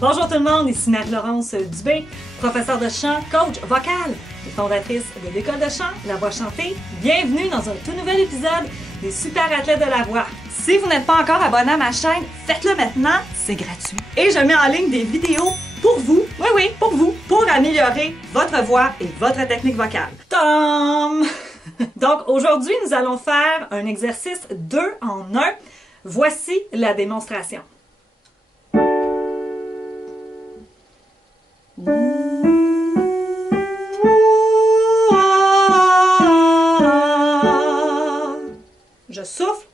Bonjour tout le monde, ici Marie-Laurence Dubé, professeure de chant, coach vocal et fondatrice de l'école de chant La Voix chantée. Bienvenue dans un tout nouvel épisode des Super Athlètes de la Voix. Si vous n'êtes pas encore abonné à ma chaîne, faites-le maintenant, c'est gratuit. Et je mets en ligne des vidéos pour vous, oui, pour vous, pour améliorer votre voix et votre technique vocale. Tom! Donc aujourd'hui, nous allons faire un exercice 2 en 1. Voici la démonstration. Je souffle.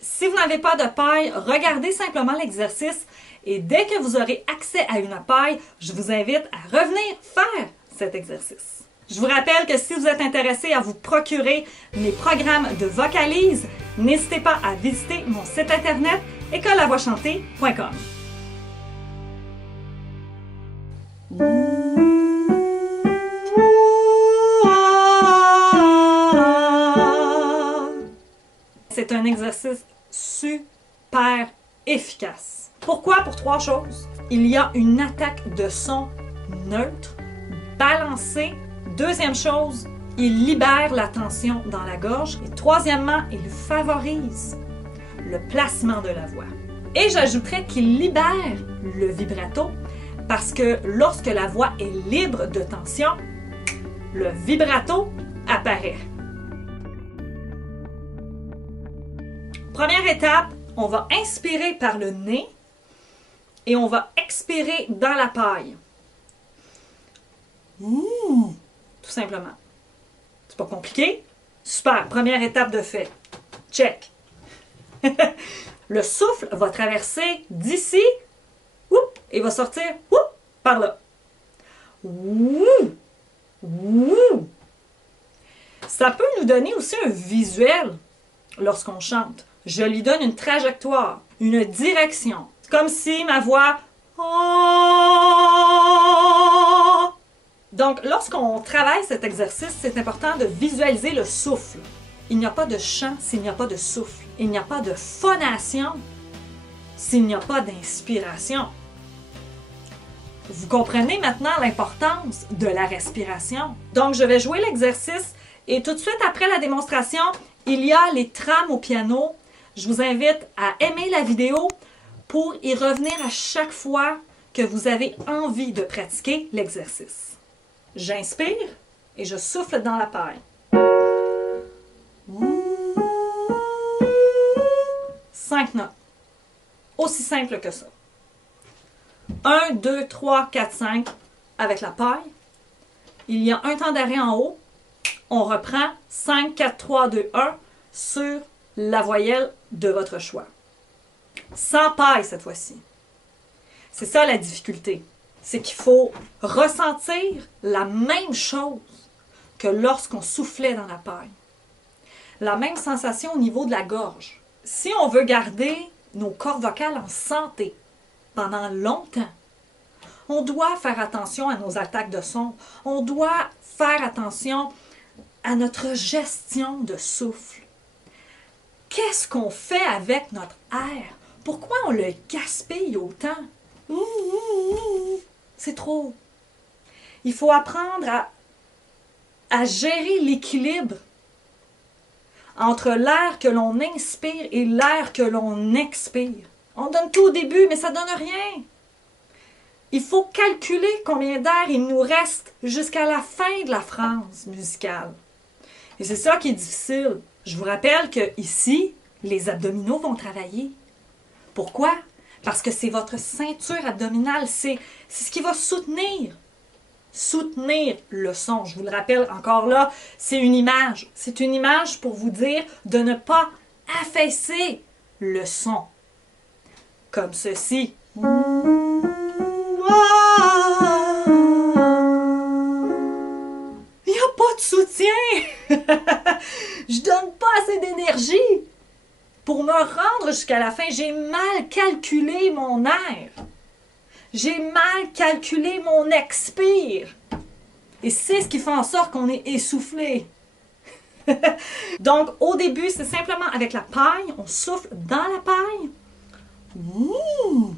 Si vous n'avez pas de paille, regardez simplement l'exercice et dès que vous aurez accès à une paille, je vous invite à revenir faire cet exercice. Je vous rappelle que si vous êtes intéressé à vous procurer mes programmes de vocalise, n'hésitez pas à visiter mon site internet écolelavoixchantée.com. C'est un exercice super efficace. Pourquoi? Pour 3 choses. Il y a une attaque de son neutre, balancée. Deuxième chose, il libère la tension dans la gorge. Et troisièmement, il favorise le placement de la voix. Et j'ajouterais qu'il libère le vibrato parce que lorsque la voix est libre de tension, le vibrato apparaît. Première étape, on va inspirer par le nez et on va expirer dans la paille. Tout simplement. C'est pas compliqué? Super! Première étape de fait. Check! Le souffle va traverser d'ici et va sortir par là. Ça peut nous donner aussi un visuel lorsqu'on chante. Je lui donne une trajectoire, une direction. C'est comme si ma voix... Donc, lorsqu'on travaille cet exercice, c'est important de visualiser le souffle. Il n'y a pas de chant s'il n'y a pas de souffle. Il n'y a pas de phonation s'il n'y a pas d'inspiration. Vous comprenez maintenant l'importance de la respiration. Donc, je vais jouer l'exercice et tout de suite après la démonstration, il y a les trames au piano. Je vous invite à aimer la vidéo pour y revenir à chaque fois que vous avez envie de pratiquer l'exercice. J'inspire et je souffle dans la paille. 5 notes. Aussi simple que ça. 1, 2, 3, 4, 5 avec la paille. Il y a un temps d'arrêt en haut. On reprend 5, 4, 3, 2, 1 sur la voyelle de votre choix. Sans paille cette fois-ci. C'est ça la difficulté. C'est qu'il faut ressentir la même chose que lorsqu'on soufflait dans la paille. La même sensation au niveau de la gorge. Si on veut garder nos cordes vocales en santé pendant longtemps, on doit faire attention à nos attaques de son. On doit faire attention à notre gestion de souffle. Qu'est-ce qu'on fait avec notre air? Pourquoi on le gaspille autant? C'est trop. Il faut apprendre à gérer l'équilibre entre l'air que l'on inspire et l'air que l'on expire. On donne tout au début, mais ça ne donne rien. Il faut calculer combien d'air il nous reste jusqu'à la fin de la phrase musicale. Et c'est ça qui est difficile. Je vous rappelle que ici, les abdominaux vont travailler. Pourquoi? Parce que c'est votre ceinture abdominale, c'est ce qui va soutenir le son. Je vous le rappelle encore là, c'est une image. C'est une image pour vous dire de ne pas affaisser le son. Comme ceci. Il n'y a pas de soutien. Je donne pas assez d'énergie. Pour me rendre jusqu'à la fin, j'ai mal calculé mon air. J'ai mal calculé mon expire. Et c'est ce qui fait en sorte qu'on est essoufflé. Donc, au début, c'est simplement avec la paille. On souffle dans la paille. Ouh!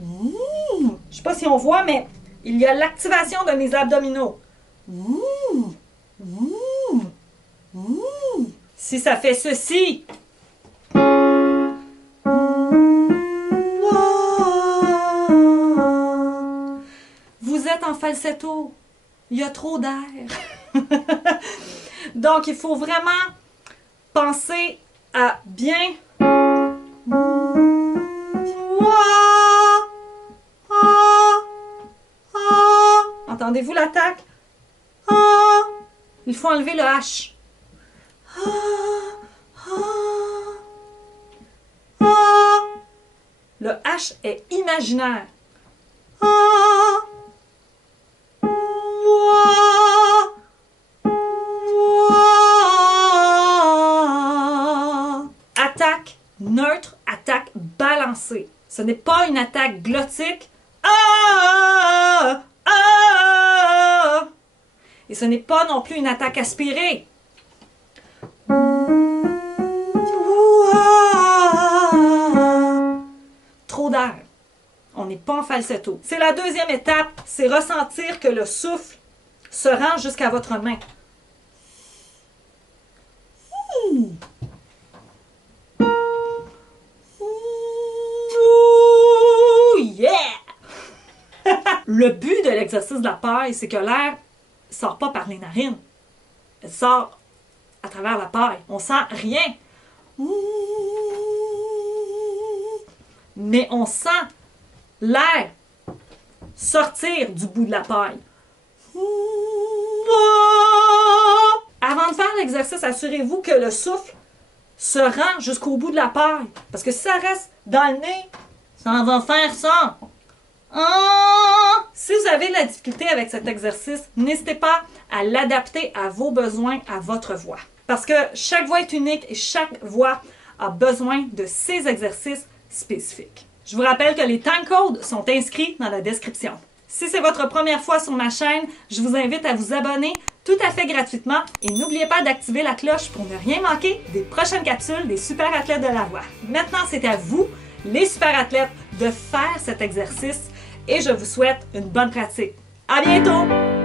Ouh! Je ne sais pas si on voit, mais il y a l'activation de mes abdominaux. Ouh! Ouh! Ouh! Si ça fait ceci. Vous êtes en falsetto. Il y a trop d'air. Donc, il faut vraiment penser à bien... Entendez-vous l'attaque? Il faut enlever le H. Le H est imaginaire. Attaque neutre, attaque balancée. Ce n'est pas une attaque glottique. Et ce n'est pas non plus une attaque aspirée. Trop d'air. On n'est pas en falsetto. C'est la deuxième étape, c'est ressentir que le souffle se rend jusqu'à votre main. Yeah! Le but de l'exercice de la paille, c'est que l'air ne sort pas par les narines. Elle sort à travers la paille. On sent rien. Mais on sent l'air sortir du bout de la paille. Avant de faire l'exercice, assurez-vous que le souffle se rend jusqu'au bout de la paille. Parce que si ça reste dans le nez, ça va faire ça. Si vous avez de la difficulté avec cet exercice, n'hésitez pas à l'adapter à vos besoins, à votre voix. Parce que chaque voix est unique et chaque voix a besoin de ses exercices spécifiques. Je vous rappelle que les time codes sont inscrits dans la description. Si c'est votre première fois sur ma chaîne, je vous invite à vous abonner tout à fait gratuitement et n'oubliez pas d'activer la cloche pour ne rien manquer des prochaines capsules des super athlètes de la voix. Maintenant, c'est à vous, les super athlètes, de faire cet exercice et je vous souhaite une bonne pratique. À bientôt!